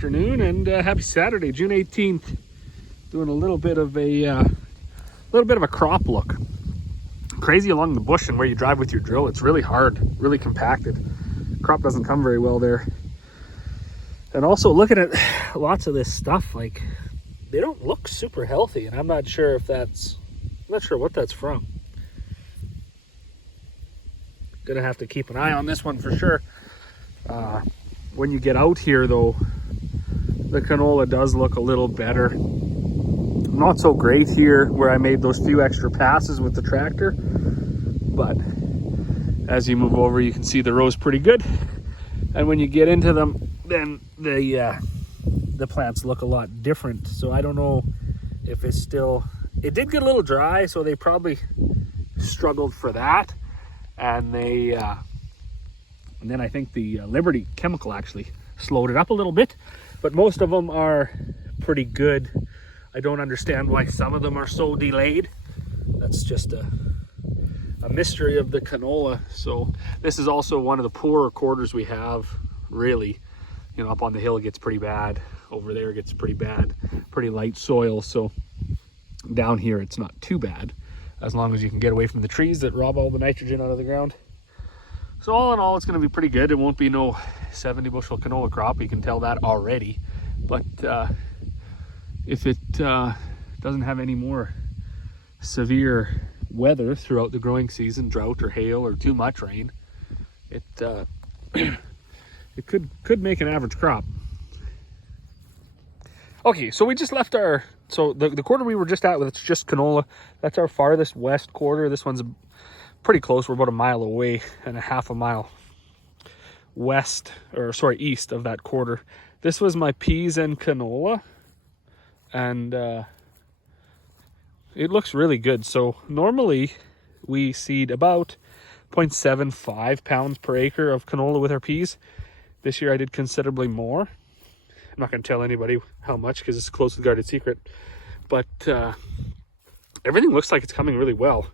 afternoon and happy Saturday, June 18th. Doing a little bit of a crop look. Crazy along the bush and where you drive with your drill. It's really hard, really compacted. Crop doesn't come very well there. And also looking at lots of this stuff, like they don't look super healthy, and I'm not sure what that's from. Gonna have to keep an eye on this one for sure. When you get out here though, the canola does look a little better. Not so great here where I made those few extra passes with the tractor, but as you move over you can see the row's pretty good, and when you get into them then the plants look a lot different. So I don't know if it did get a little dry, so they probably struggled for that, and then I think the LiQWYD chemical actually slowed it up a little bit, but most of them are pretty good. I don't understand why some of them are so delayed. That's just a mystery of the canola. So this is also one of the poorer quarters we have, really. You know, up on the hill it gets pretty bad. Over there it gets pretty bad, pretty light soil. So down here it's not too bad, as long as you can get away from the trees that rob all the nitrogen out of the ground. So all in all, it's going to be pretty good. It won't be no 70 bushel canola crop, you can tell that already. But if it doesn't have any more severe weather throughout the growing season, drought or hail or too much rain, it it could make an average crop. Okay, so we just left the quarter we were just at with, it's just canola. That's our farthest west quarter. This one's pretty close. We're about a mile away and a half a mile east of that quarter. This was my peas and canola, and it looks really good. So normally we seed about 0.75 pounds per acre of canola with our peas. This year I did considerably more. I'm not going to tell anybody how much because it's a closely guarded secret, but everything looks like it's coming really well.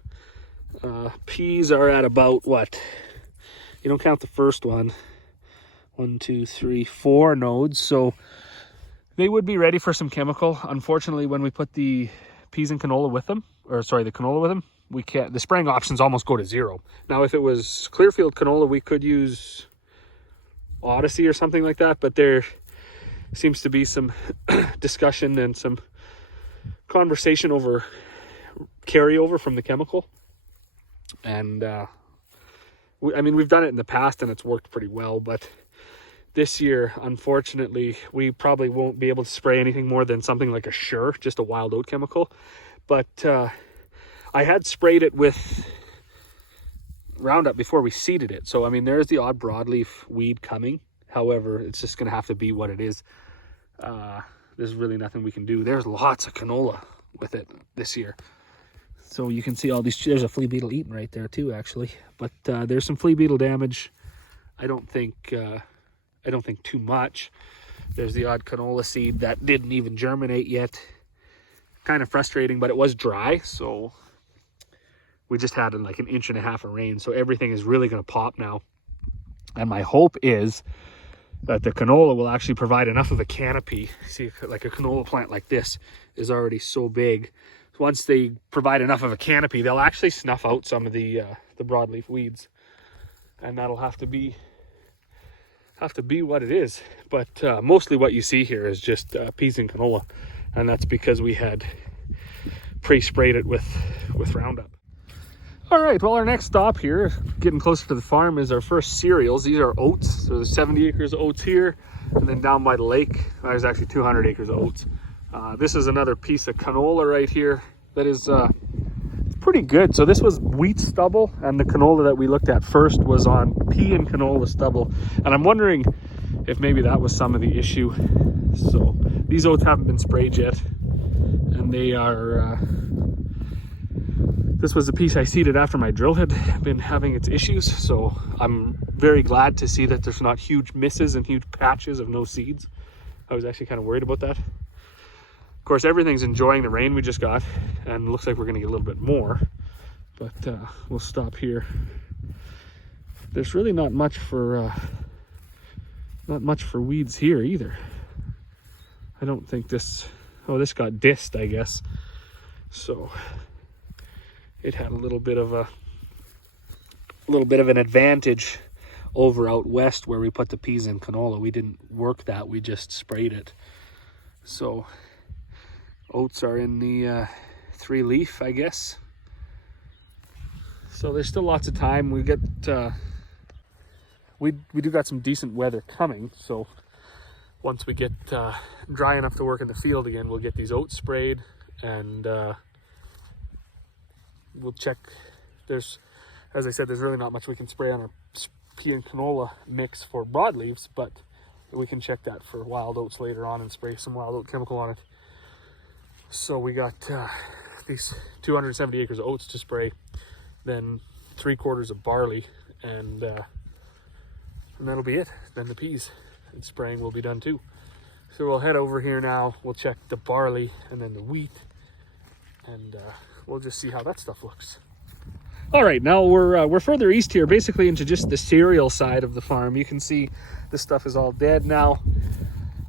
Peas are at about, what, you don't count the first one, 1, 2, 3, 4 nodes, so they would be ready for some chemical. Unfortunately, when we put the peas and canola with them, the canola with them, we can't, the spraying options almost go to zero. Now if it was Clearfield canola, we could use Odyssey or something like that, but there seems to be some discussion and some conversation over carryover from the chemical. And I mean, we've done it in the past and it's worked pretty well, but this year, unfortunately, we probably won't be able to spray anything more than something like a Sure, just a wild oat chemical. But I had sprayed it with Roundup before we seeded it. So, I mean, there's the odd broadleaf weed coming. However, it's just going to have to be what it is. There's really nothing we can do. There's lots of canola with it this year. So you can see all these, there's a flea beetle eating right there too, actually. But there's some flea beetle damage. I don't think too much. There's the odd canola seed that didn't even germinate yet. Kind of frustrating, but it was dry, so we just had like 1.5 inches of rain, so everything is really going to pop now. And my hope is that the canola will actually provide enough of a canopy. See, like a canola plant like this is already so big. Once they provide enough of a canopy, they'll actually snuff out some of the broadleaf weeds, and that'll have to be what it is. But mostly what you see here is just peas and canola, and that's because we had pre-sprayed it with Roundup. All right, well, our next stop here, getting closer to the farm, is our first cereals. These are oats. So there's 70 acres of oats here, and then down by the lake there's actually 200 acres of oats. This is another piece of canola right here that is pretty good. So this was wheat stubble, and the canola that we looked at first was on pea and canola stubble, and I'm wondering if maybe that was some of the issue. So these oats haven't been sprayed yet, and they are this was the piece I seeded after my drill had been having its issues, so I'm very glad to see that there's not huge misses and huge patches of no seeds. I was actually kind of worried about that. Of course, everything's enjoying the rain we just got, and looks like we're going to get a little bit more, but we'll stop here. There's really not much for weeds here either. I don't think this, oh, this got dissed, I guess. So it had a little bit of an advantage over out west where we put the peas in canola. We didn't work that, we just sprayed it. So oats are in the 3 leaf, I guess. So there's still lots of time. We get we do got some decent weather coming, so once we get dry enough to work in the field again, we'll get these oats sprayed, and we'll check. There's, as I said, there's really not much we can spray on our pea and canola mix for broadleaves, but we can check that for wild oats later on and spray some wild oat chemical on it. So we got these 270 acres of oats to spray, then 3/4 of barley, and that'll be it. Then the peas and spraying will be done too. So we'll head over here now. We'll check the barley and then the wheat, and we'll just see how that stuff looks. All right, now we're further east here, basically into just the cereal side of the farm. You can see this stuff is all dead now.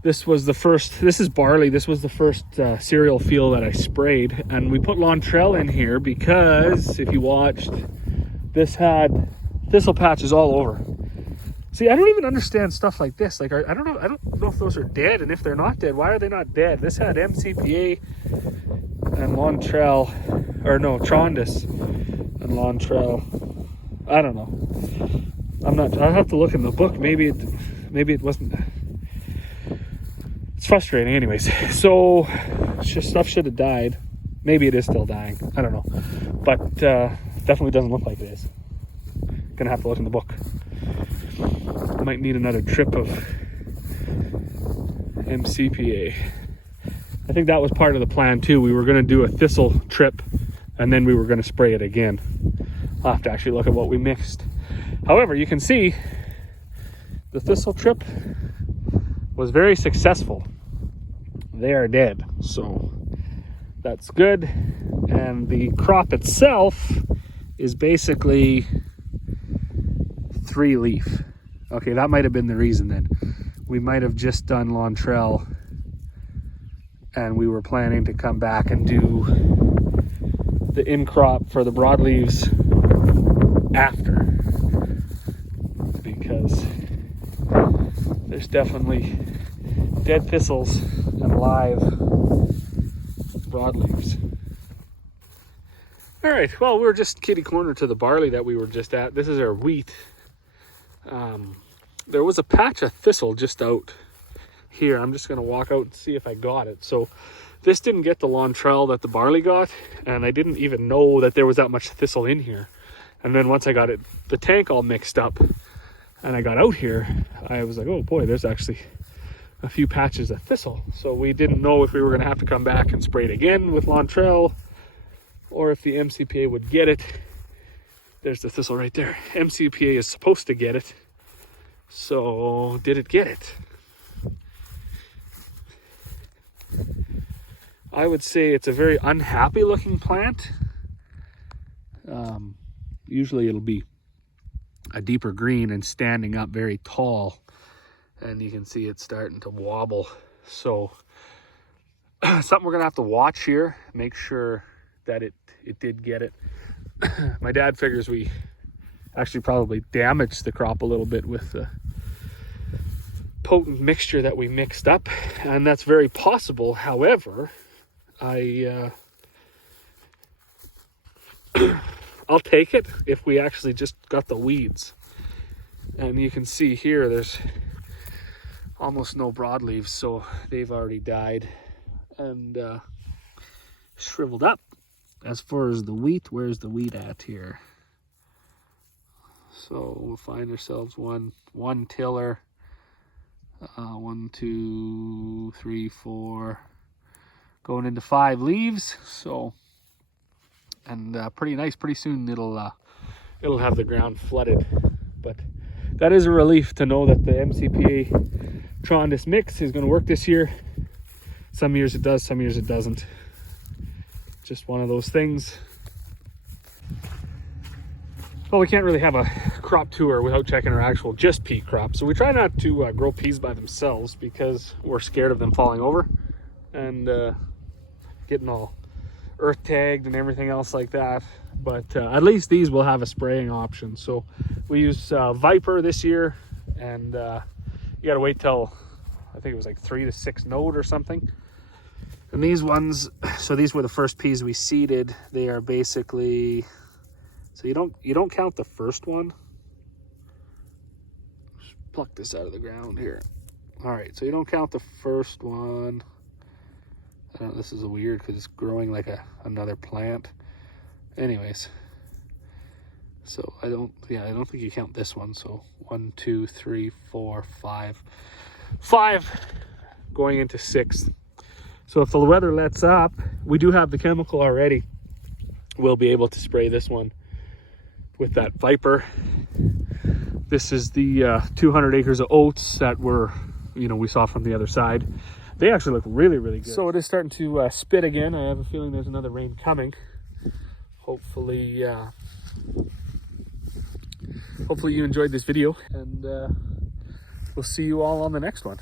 This is barley. This was the first cereal field that I sprayed, and we put Lontrell in here because if you watched, this had thistle patches all over. See, I don't even understand stuff like this. Like, I don't know if those are dead, and if they're not dead, why are they not dead? This had MCPA and Lontrell, or no, Trondis and Lontrell. I don't know. I'll have to look in the book. Maybe it wasn't. It's frustrating anyways. So stuff should have died. Maybe it is still dying. I don't know. But definitely doesn't look like it is. Gonna have to look in the book. Might need another trip of MCPA. I think that was part of the plan too. We were gonna do a thistle trip and then we were gonna spray it again. I'll have to actually look at what we mixed. However, you can see the thistle trip was very successful. They are dead, so that's good. And the crop itself is basically 3 leaf. Okay, that might have been the reason then. We might have just done Lontrell and we were planning to come back and do the in crop for the broadleaves after, because there's definitely dead thistles and live broadleaves. All right, well, we're just kitty corner to the barley that we were just at. This is our wheat. There was a patch of thistle just out here. I'm just going to walk out and see if I got it. So this didn't get the Lontrell that the barley got, and I didn't even know that there was that much thistle in here. And then once I got it, the tank all mixed up, and I got out here, I was like, oh boy, there's actually a few patches of thistle. So we didn't know if we were going to have to come back and spray it again with Lontrell, or if the MCPA would get it. There's the thistle right there. MCPA is supposed to get it. So did it get it? I would say it's a very unhappy looking plant. Usually it'll be a deeper green and standing up very tall, and you can see it's starting to wobble. So something we're gonna have to watch here, make sure that it did get it. My dad figures we actually probably damaged the crop a little bit with the potent mixture that we mixed up, and that's very possible. However, I'll take it if we actually just got the weeds. And you can see here there's almost no broadleaves, so they've already died and shriveled up. As far as the wheat, where's the wheat at here? So we'll find ourselves one tiller, 1, 2, 3, 4, going into 5 leaves. So, and pretty nice. Pretty soon it'll have the ground flooded. But that is a relief to know that the MCPA Trondis mix is going to work this year. Some years it does, some years it doesn't. Just one of those things. well, we can't really have a crop tour without checking our actual just pea crop. So we try not to grow peas by themselves because we're scared of them falling over and getting all earth tagged and everything else like that. But at least these will have a spraying option. So we use Viper this year, and you gotta wait till, I think it was like 3 to 6 node or something. And these ones, so these were the first peas we seeded. They are basically, so you don't count the first one. Just pluck this out of the ground here. All right, so you don't count the first one. I don't know, this is weird because it's growing like another plant. Anyways, so I don't think you count this one. So 1, 2, 3, 4, 5 going into 6th. So if the weather lets up, we do have the chemical already. We'll be able to spray this one with that Viper. This is the 200 acres of oats that we saw from the other side. They actually look really, really good. So it is starting to spit again. I have a feeling there's another rain coming. Hopefully you enjoyed this video, and we'll see you all on the next one.